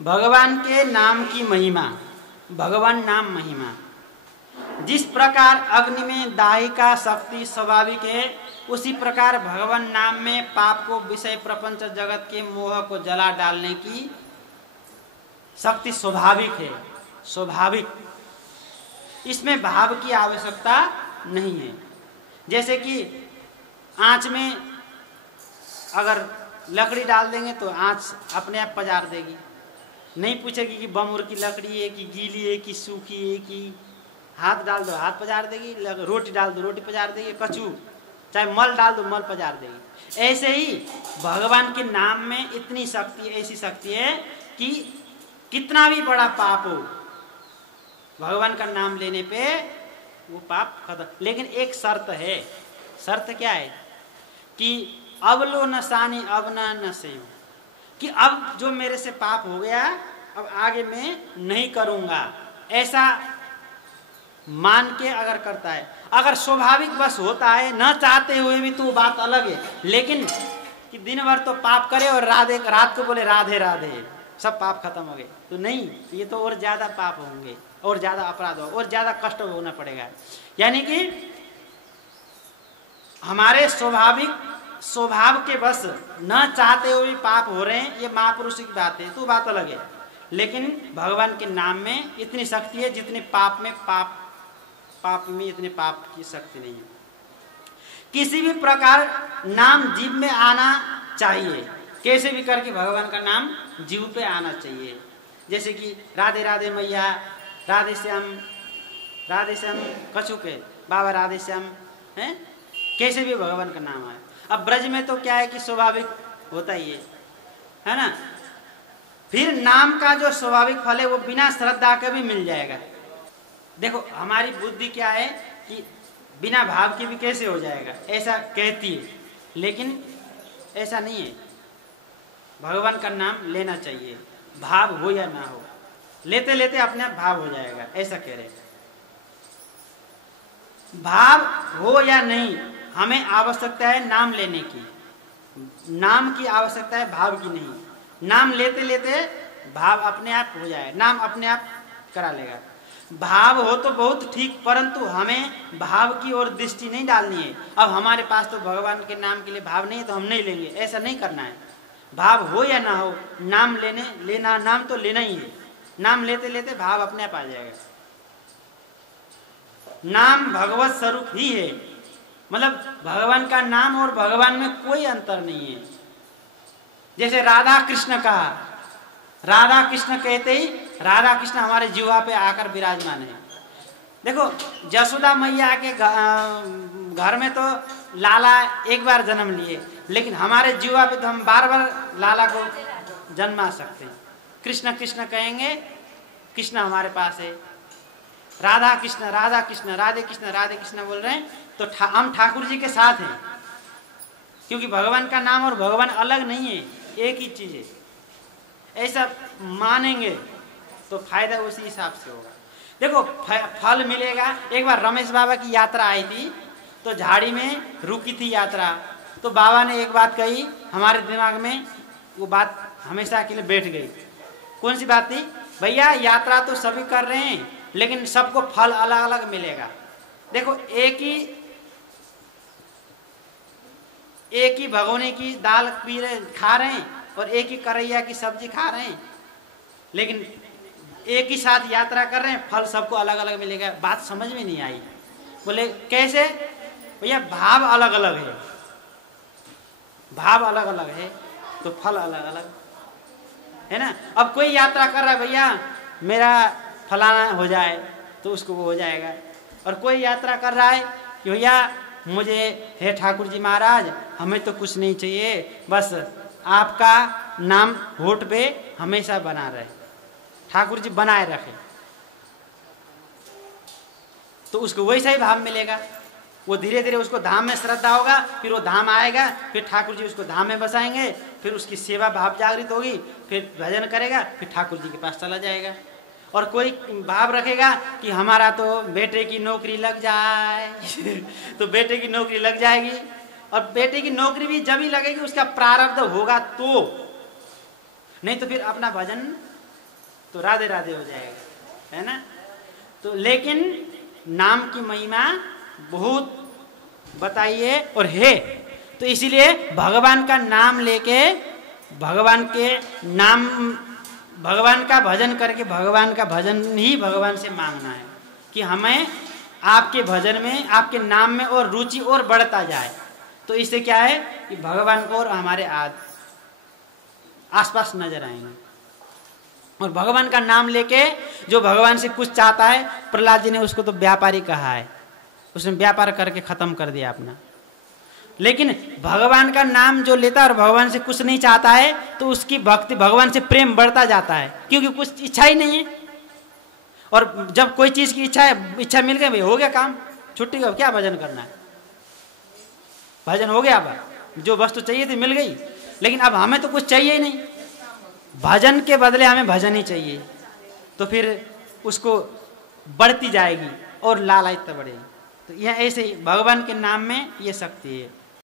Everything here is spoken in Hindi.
भगवान के नाम की महिमा, भगवान नाम महिमा। जिस प्रकार अग्नि में दाही का शक्ति स्वाभाविक है, उसी प्रकार भगवान नाम में पाप को, विषय प्रपंच जगत के मोह को जला डालने की शक्ति स्वाभाविक है, स्वाभाविक। इसमें भाव की आवश्यकता नहीं है। जैसे कि आंच में अगर लकड़ी डाल देंगे तो आंच अपने आप पजार देगी, नहीं पूछेगी कि बमुर की लकड़ी है कि गीली है कि सूखी है, कि हाथ डाल दो हाथ पजार देगी, रोटी डाल दो रोटी पजार देगी, कचू चाहे मल डाल दो मल पजार देगी। ऐसे ही भगवान के नाम में इतनी शक्ति, ऐसी शक्ति है कि कितना भी बड़ा पाप हो, भगवान का नाम लेने पे वो पाप खत्म। लेकिन एक शर्त है। शर्त क्या है? कि अब लो नसानी अब न सेव, कि अब जो मेरे से पाप हो गया अब आगे मैं नहीं करूंगा, ऐसा मान के अगर करता है। अगर स्वाभाविक बस होता है न चाहते हुए भी तो बात अलग है, लेकिन कि दिन भर तो पाप करे और रात को बोले राधे राधे सब पाप खत्म हो गए, तो नहीं, ये तो और ज्यादा पाप होंगे, और ज्यादा अपराध होगा, और ज्यादा कष्ट होना पड़ेगा। यानी कि हमारे स्वभाव के बस न चाहते हुए पाप हो रहे हैं, ये महापुरुष की बात है, तो बात अलग है। लेकिन भगवान के नाम में इतनी शक्ति है जितने पाप में इतने पाप की शक्ति नहीं है। किसी भी प्रकार नाम जीव में आना चाहिए, कैसे भी करके भगवान का नाम जीव पे आना चाहिए। जैसे कि राधे राधे मैया, राधे श्याम कछु के बाबा राधे श्याम है, कैसे भी भगवान का नाम आए। अब ब्रज में तो क्या है कि स्वाभाविक होता ही है ना। फिर नाम का जो स्वाभाविक फल है वो बिना श्रद्धा के भी मिल जाएगा। देखो हमारी बुद्धि क्या है कि बिना भाव के भी कैसे हो जाएगा, ऐसा कहती है, लेकिन ऐसा नहीं है। भगवान का नाम लेना चाहिए, भाव हो या ना हो, लेते लेते अपने आप भाव हो जाएगा, ऐसा कह रहे हैं। भाव हो या नहीं, हमें आवश्यकता है नाम लेने की, नाम की आवश्यकता है, भाव की नहीं। नाम लेते लेते भाव अपने आप हो जाएगा, नाम अपने आप करा लेगा। भाव हो तो बहुत ठीक, परंतु हमें भाव की ओर दृष्टि नहीं डालनी है। अब हमारे पास तो भगवान के नाम के लिए भाव नहीं है तो हम नहीं लेंगे, ऐसा नहीं करना है। भाव हो या ना हो, नाम लेना नाम तो लेना ही है। नाम लेते लेते भाव अपने आप आ जाएगा। नाम भगवत स्वरूप ही है, मतलब भगवान का नाम और भगवान में कोई अंतर नहीं है। जैसे राधा कृष्ण कहा, राधा कृष्ण कहते ही राधा कृष्ण हमारे जीवा पे आकर विराजमान है। देखो जसोदा मैया के घर में तो लाला एक बार जन्म लिए, लेकिन हमारे जीवा पे तो हम बार बार लाला को जन्मा सकते हैं। कृष्ण कृष्ण कहेंगे, कृष्ण हमारे पास है। राधा कृष्ण राधे कृष्ण बोल रहे हैं तो हम ठाकुर जी के साथ हैं, क्योंकि भगवान का नाम और भगवान अलग नहीं है, एक ही चीज है। ऐसा मानेंगे तो फायदा उसी हिसाब से होगा। देखो फल मिलेगा। एक बार रमेश बाबा की यात्रा आई थी तो झाड़ी में रुकी थी यात्रा, तो बाबा ने एक बात कही, हमारे दिमाग में वो बात हमेशा के लिए बैठ गई। कौन सी बात थी? भैया यात्रा तो सभी कर रहे हैं, लेकिन सबको फल अलग अलग मिलेगा। देखो एक ही भगोने की दाल खा रहे हैं और एक ही करैया की सब्जी खा रहे हैं, लेकिन एक ही साथ यात्रा कर रहे हैं, फल सबको अलग अलग मिलेगा। बात समझ में नहीं आई। बोले कैसे? भैया भाव अलग अलग है, भाव अलग अलग है तो फल अलग अलग है ना। अब कोई यात्रा कर रहा है, भैया मेरा फलाना हो जाए, तो उसको वो हो जाएगा। और कोई यात्रा कर रहा है कि भैया मुझे, हे ठाकुर जी महाराज हमें तो कुछ नहीं चाहिए, बस आपका नाम होठ पे हमेशा बना रहे, ठाकुर जी बनाए रखे, तो उसको वैसा ही भाव मिलेगा। वो धीरे धीरे उसको धाम में श्रद्धा होगा, फिर वो धाम आएगा, फिर ठाकुर जी उसको धाम में बसाएंगे, फिर उसकी सेवा भाव जागृत होगी, फिर भजन करेगा, फिर ठाकुर जी के पास चला जाएगा। और कोई भाव रखेगा कि हमारा तो बेटे की नौकरी लग जाए तो बेटे की नौकरी लग जाएगी, और बेटे की नौकरी भी जब ही लगेगी उसका प्रारब्ध होगा तो, नहीं तो फिर अपना भजन तो राधे राधे हो जाएगा, है ना। तो लेकिन नाम की महिमा बहुत बताइए और है, तो इसीलिए भगवान का नाम लेके भगवान के नाम, भगवान का भजन करके भगवान का भजन ही भगवान से मांगना है कि हमें आपके भजन में, आपके नाम में और रुचि और बढ़ता जाए। तो इससे क्या है कि भगवान को और हमारे आसपास नजर आएंगे। और भगवान का नाम लेके जो भगवान से कुछ चाहता है, प्रहलाद जी ने उसको तो व्यापारी कहा है, उसने व्यापार करके खत्म कर दिया अपना। लेकिन भगवान का नाम जो लेता है और भगवान से कुछ नहीं चाहता है, तो उसकी भक्ति, भगवान से प्रेम बढ़ता जाता है, क्योंकि कुछ इच्छा ही नहीं है। और जब कोई चीज की इच्छा मिल गई, भाई हो गया काम, छुट्टी हो, क्या भजन करना है, भजन हो गया, अब जो वस्तु चाहिए थी मिल गई। लेकिन अब हमें तो कुछ चाहिए ही नहीं, भजन के बदले हमें भजन ही चाहिए, तो फिर उसको बढ़ती जाएगी और लालयता बढ़ेगी। तो यह ऐसे ही भगवान के नाम में ये शक्ति है।